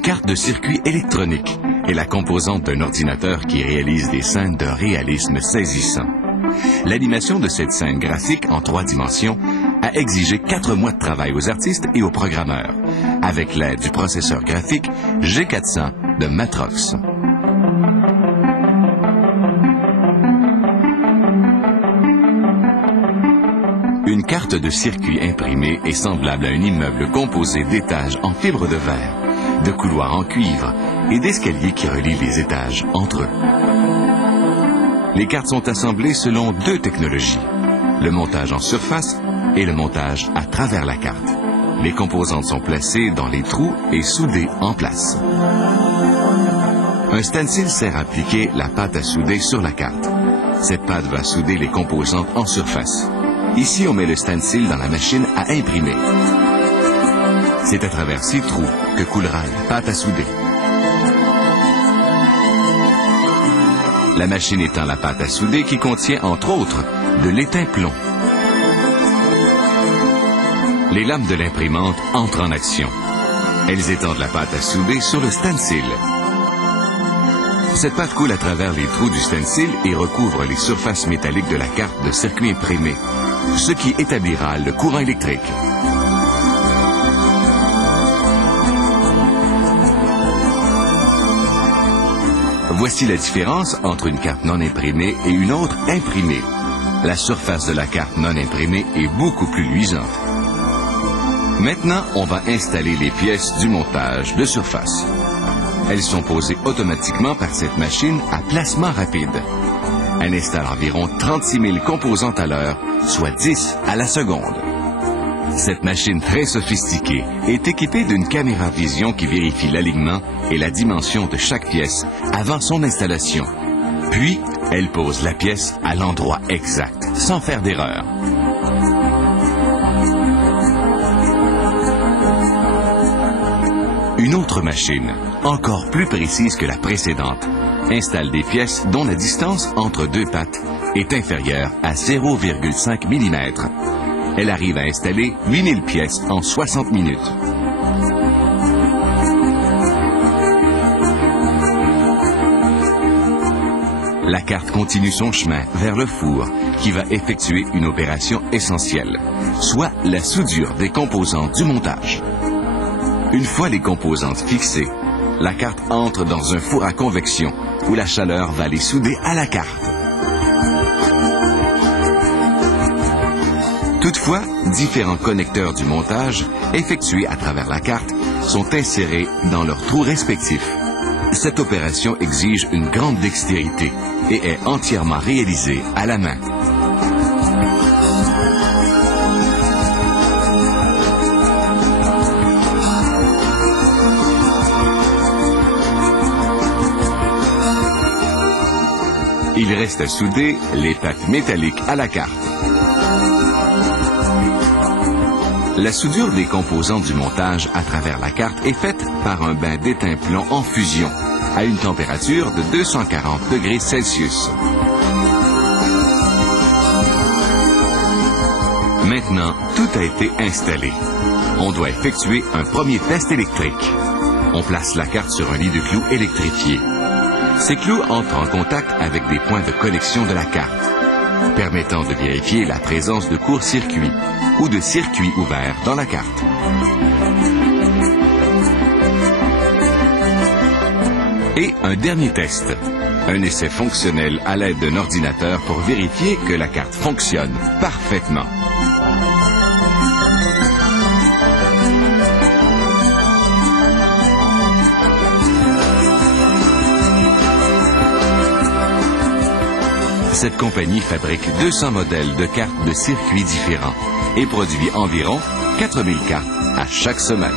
Une carte de circuit électronique est la composante d'un ordinateur qui réalise des scènes d'un réalisme saisissant. L'animation de cette scène graphique en 3 dimensions a exigé 4 mois de travail aux artistes et aux programmeurs, avec l'aide du processeur graphique G400 de Matrox. Une carte de circuit imprimée est semblable à un immeuble composé d'étages en fibre de verre, de couloirs en cuivre et d'escaliers qui relient les étages entre eux. Les cartes sont assemblées selon 2 technologies, le montage en surface et le montage à travers la carte. Les composantes sont placées dans les trous et soudées en place. Un stencil sert à appliquer la pâte à souder sur la carte. Cette pâte va souder les composantes en surface. Ici, on met le stencil dans la machine à imprimer. C'est à travers ces trous que coulera la pâte à souder. La machine étend la pâte à souder qui contient, entre autres, de l'étain plomb. Les lames de l'imprimante entrent en action. Elles étendent la pâte à souder sur le stencil. Cette pâte coule à travers les trous du stencil et recouvre les surfaces métalliques de la carte de circuit imprimé, ce qui établira le courant électrique. Voici la différence entre une carte non imprimée et une autre imprimée. La surface de la carte non imprimée est beaucoup plus luisante. Maintenant, on va installer les pièces du montage de surface. Elles sont posées automatiquement par cette machine à placement rapide. Elle installe environ 36 000 composantes à l'heure, soit 10 à la seconde. Cette machine très sophistiquée est équipée d'une caméra vision qui vérifie l'alignement et la dimension de chaque pièce avant son installation. Puis, elle pose la pièce à l'endroit exact, sans faire d'erreur. Une autre machine, encore plus précise que la précédente, installe des pièces dont la distance entre 2 pattes est inférieure à 0,5 mm. Elle arrive à installer 8000 pièces en 60 minutes. La carte continue son chemin vers le four qui va effectuer une opération essentielle, soit la soudure des composantes du montage. Une fois les composantes fixées, la carte entre dans un four à convection où la chaleur va les souder à la carte. Toutefois, différents connecteurs du montage effectués à travers la carte sont insérés dans leurs trous respectifs. Cette opération exige une grande dextérité et est entièrement réalisée à la main. Il reste à souder les pattes métalliques à la carte. La soudure des composantes du montage à travers la carte est faite par un bain d'étain plomb en fusion à une température de 240 degrés Celsius. Maintenant, tout a été installé. On doit effectuer un premier test électrique. On place la carte sur un lit de clous électrifié. Ces clous entrent en contact avec des points de connexion de la carte, permettant de vérifier la présence de court-circuit ou de circuit ouvert dans la carte. Et un dernier test, un essai fonctionnel à l'aide d'un ordinateur pour vérifier que la carte fonctionne parfaitement. Cette compagnie fabrique 200 modèles de cartes de circuits différents et produit environ 4000 cartes à chaque semaine.